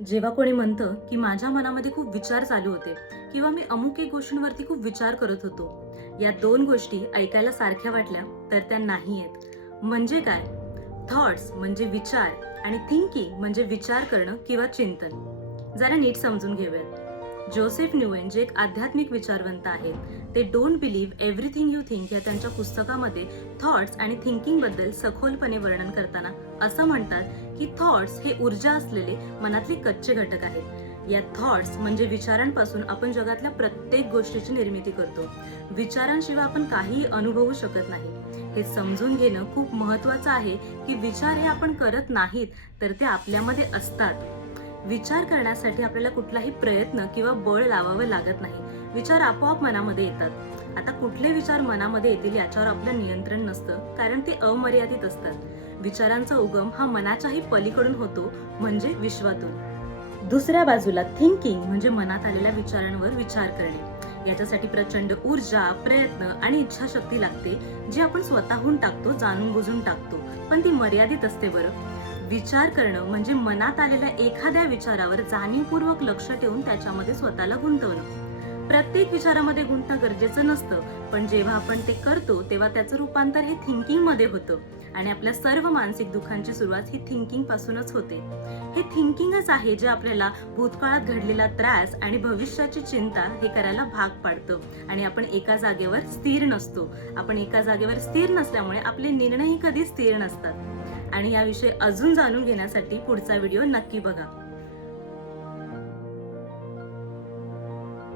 जेव्हा कोणी म्हणतं की माझ्या मनामध्ये खूप विचार चालू होते किंवा मी अमुक एक गोष्टींवरती खूप विचार करत होतो, या दोन गोष्टी ऐकायला सारख्या वाटल्या तर त्या नाही आहेत. म्हणजे काय? थॉट्स म्हणजे विचार आणि थिंकिंग म्हणजे विचार करणं किंवा चिंतन. जरा नीट समजून घेऊयात. जोसेफ न्यूएन जे एक आध्यात्मिक विचारवंत आहेत, ते don't believe everything you think या त्यांच्या पुस्तकामध्ये थॉट्स आणि थिंकिंग बद्दल सखोलपणे वर्णन करताना असं म्हणतात की थॉट्स हे ऊर्जा असलेले मनातले कच्चे घटक आहेत. या थॉट्स म्हणजे विचारांपासून आपण जगातल्या प्रत्येक गोष्टीची निर्मिती करतो. विचारांशिवाय आपण काहीही अनुभवू शकत नाही. हे समजून घेणं खूप महत्वाचं आहे की विचार हे आपण करत नाहीत तर ते आपल्यामध्ये असतात. विचार करण्यासाठी आपल्याला कुठलाही प्रयत्न किंवा बळ लावावं लागत नाही. विचार आपोआप मनामध्ये येतात. आता कुठले विचार मनामध्ये येतील याच्यावर आपलं नियंत्रण नसतं, कारण ते अमर्यादित असतात. विचारांचा उगम हा मनाच्याही पलीकडून होतो, म्हणजे विश्वातून. दुसऱ्या बाजूला थिंकिंग म्हणजे मनात आलेल्या विचारांवर विचार करणे. याच्यासाठी प्रचंड ऊर्जा, प्रयत्न आणि इच्छाशक्ती लागते, जी आपण स्वतःहून टाकतो, जाणून बुजून टाकतो, पण ती मर्यादित असते. बरं, विचार करणं म्हणजे मनात आलेल्या एखाद्या विचारावर जाणीवपूर्वक लक्ष ठेवून त्याच्यामध्ये स्वतःला गुंतवणं. प्रत्येक विचारामध्ये गुंतणं गरजेचं नसतं, पण जेव्हा आपण ते करतो तेव्हा त्याचं रूपांतर हे थिंकिंग मध्ये होतं आणि आपल्या सर्व मानसिक दुःखांची सुरुवात ही थिंकिंग पासूनच होते. हे थिंकिंगच आहे जे आपल्याला भूतकाळात घडलेला त्रास आणि भविष्याची चिंता हे करायला भाग पाडतं आणि आपण एका जागेवर स्थिर नसतो. आपण एका जागेवर स्थिर नसल्यामुळे आपले निर्णयही कधी स्थिर नसतात. आणि याविषयी अजून जाणून घेण्यासाठी पुढचा व्हिडिओ नक्की बघा.